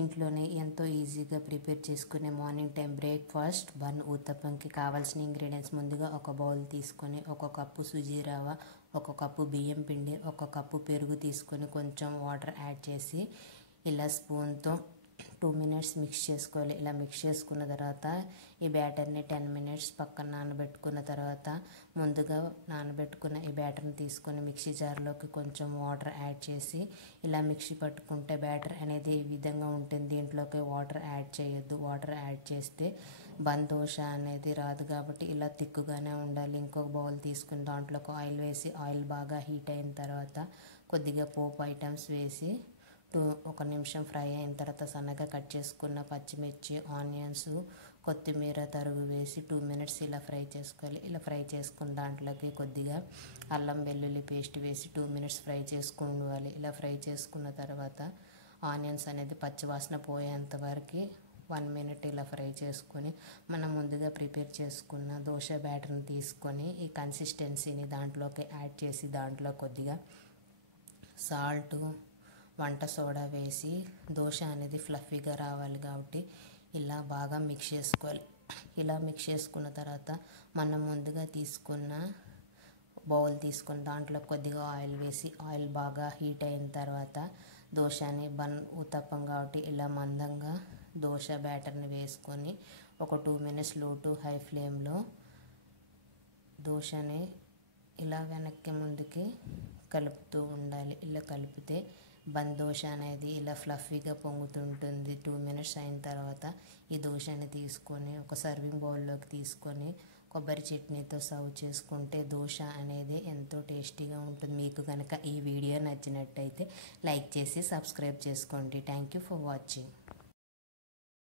ఇంట్లోనే ఎంతో ఈజీగా ప్రిపేర్ చేసుకునే మార్నింగ్ టైం బ్రేక్ఫాస్ట్ బన్ ఊతప్పంకి కావాల్సిన ఇంగ్రీడియంట్స్ ముందుగా ఒక బౌల్ తీసుకొని ఒక కప్పు సుజీ రవ్వ, ఒక కప్పు బియ్యం పిండి, ఒక కప్పు పెరుగు తీసుకొని కొంచెం వాటర్ యాడ్ చేసి ఇలా స్పూన్తో 2 minutes మిక్స్ చేసుకోవాలి. ఇలా మిక్స్ చేసుకున్న తర్వాత ఈ బ్యాటర్ని 10 minutes పక్కన నానబెట్టుకున్న తర్వాత ముందుగా నానబెట్టుకున్న ఈ బ్యాటర్ని తీసుకొని మిక్సీ జార్లోకి కొంచెం వాటర్ యాడ్ చేసి ఇలా మిక్సీ పట్టుకుంటే బ్యాటర్ అనేది ఈ విధంగా ఉంటుంది. దీంట్లోకి వాటర్ యాడ్ చేయొద్దు. వాటర్ యాడ్ చేస్తే బన్ దోశ అనేది రాదు కాబట్టి ఇలా తిక్కుగానే ఉండాలి. ఇంకొక బౌల్ తీసుకుని దాంట్లోకి ఆయిల్ వేసి ఆయిల్ బాగా హీట్ అయిన తర్వాత కొద్దిగా పోపు ఐటమ్స్ వేసి 1 నిమిషం ఫ్రై అయిన తర్వాత సన్నగా కట్ చేసుకున్న పచ్చిమిర్చి, ఆనియన్స్, కొత్తిమీర తరుగు వేసి 2 minutes ఇలా ఫ్రై చేసుకోవాలి. ఇలా ఫ్రై చేసుకున్న దాంట్లోకి కొద్దిగా అల్లం వెల్లుల్లి పేస్ట్ వేసి 2 minutes ఫ్రై చేసుకోవాలి. ఇలా ఫ్రై చేసుకున్న తర్వాత ఆనియన్స్ అనేది పచ్చివాసన పోయేంత వరకు 1 minute ఇలా ఫ్రై చేసుకొని మనం ముందుగా ప్రిపేర్ చేసుకున్న దోశ బ్యాటర్ని తీసుకొని ఈ కన్సిస్టెన్సీని దాంట్లోకి యాడ్ చేసి దాంట్లో కొద్దిగా సాల్ట్, వంట సోడా వేసి దోశ అనేది ఫ్లఫీగా రావాలి కాబట్టి ఇలా బాగా మిక్స్ చేసుకోవాలి. ఇలా మిక్స్ చేసుకున్న తర్వాత మనం ముందుగా తీసుకున్న బౌల్ తీసుకుని దాంట్లో కొద్దిగా ఆయిల్ వేసి ఆయిల్ బాగా హీట్ అయిన తర్వాత దోశని బన్ ఊతప్పం కాబట్టి ఇలా మందంగా దోశ బ్యాటర్ని వేసుకొని ఒక 2 minutes లో టు హై ఫ్లేమ్లో దోశని ఇలా వెనక్కి ముందుకి కలుపుతూ ఉండాలి. ఇలా కలిపితే బన్ దోశ అనేది ఇలా ఫ్లఫీగా పొంగుతుంటుంది. 2 minutes అయిన తర్వాత ఈ దోశని తీసుకొని ఒక సర్వింగ్ బౌల్లోకి తీసుకొని కొబ్బరి చట్నీతో సర్వ్ చేసుకుంటే దోశ అనేది ఎంతో టేస్టీగా ఉంటుంది. మీకు కనుక ఈ వీడియో నచ్చినట్టయితే లైక్ చేసి సబ్స్క్రైబ్ చేసుకోండి. Thank you for watching.